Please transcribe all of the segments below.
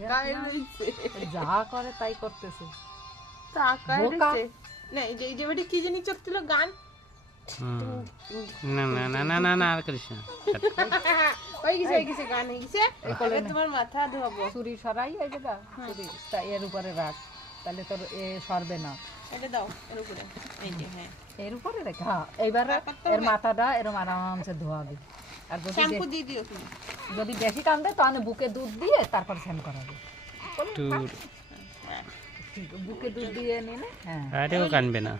তাকায় রইছে যা করে তাই করতেছে। তাকায় বোকা। রইছে না এই যে বেটি কি জানি চলছিল গান না না না না না না আর কৃষ্ণ হয়ে গেছে গান হয়ে গেছে এবার তোমার মাথা ধোয়াবো চুরি সরাই এই জায়গা চুরি তা এর উপরে রাখ, তাহলে তোর এ সরবে না। এটা দাও এর উপরে এই যে হ্যাঁ এর উপরে রেখে হ্যাঁ এইবার এর মাথাটা এরকম আরামসে ধোয়াবে। আর যদি শ্যাম্পু দিয়ে দিও তুমি যদি বেশি কান্দে তাহলে বুকে দুধ দিয়ে তারপর স্নান করাবে। টুর বুকে দুধ দিয়ে নিলে হ্যাঁ আরেও কানবে না।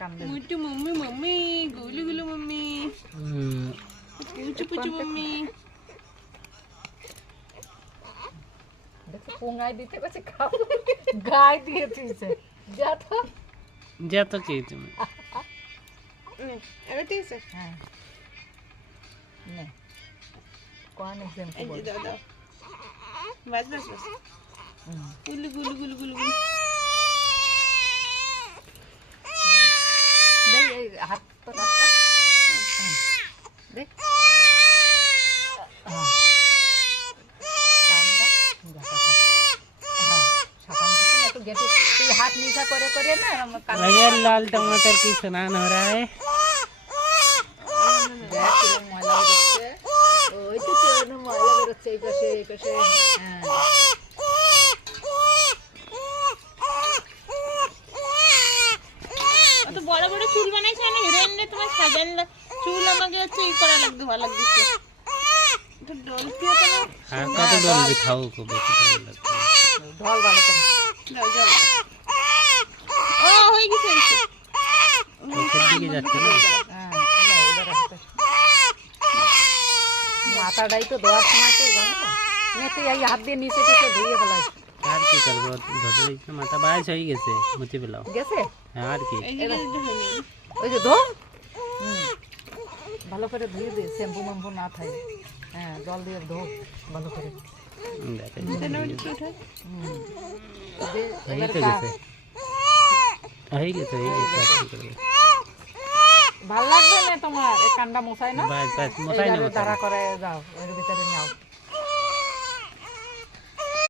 কান্দবে। মুটু মম্মি মম্মি গুলু গুলু মম্মি পুচু পুচু মম্মি দেখো পোঙায় দিতে পারছে গায়ে দিয়ে দিয়েছে যা তো যা তো কি তুমি এবার ঠিক আছে হ্যাঁ নে কোন এক্সাম্পল এই বল। যে দাও দাও বাস বাস বাস গুলু গুলু গুলু গুলু গুলু দেখ এই হাত তো রাখতা দেখ হ্যাঁ কান্দা দেখা হ্যাঁ সাবান দিতে না তো গেটে তুই হাত নিচা করে করে না এরকম কান্দা अगर लाल टमाटर की स्नान हो रहा है দেখ কিরকম ময়লা বেরোচ্ছে ওই তো কিরকম ময়লা বেরোচ্ছে এই পাশে হ্যাঁ অত বড় বড় চুল বানাইছ না হিরোইন রে তোমার সাজান চুল আমাকে হচ্ছে ই করা লাগবে ভালো লাগছে একটু ডলফি তো না हाँ का तो डोल दिखाओ को बेटी डोल लगता है ঢল ভালো করে দাও যাও ও হয়ে গেছে ऊपर दिखे जाते ना হ্যাঁ না এবার আসতে মাথাটাই তো ধোয়ার সময় তো জানো না নে তুই এই হাত দিয়ে নিচে থেকে ধুয়ে ফেলাস আর কি করবো ধরে দিচ্ছে মাথা বাজ হয়ে গেছে মুতি পেলাও গেছে আর কি এই যে হয়নি ওই যে ধো ভালো করে ধুয়ে দে শ্যাম্পু মাম্পু না থাকে হ্যাঁ জল দিয়ে ধো ভালো করে দেখে কেন একটু উঠে দে হয়ে এবার তো গেছে হয়ে গেছে আর কি করবে ভালো লাগবে না তোমার এই কান্ডা মশাই না বাস বাস মশাই না এইভাবে মশাই দাঁড়া করে যাও এর ভিতরে নাও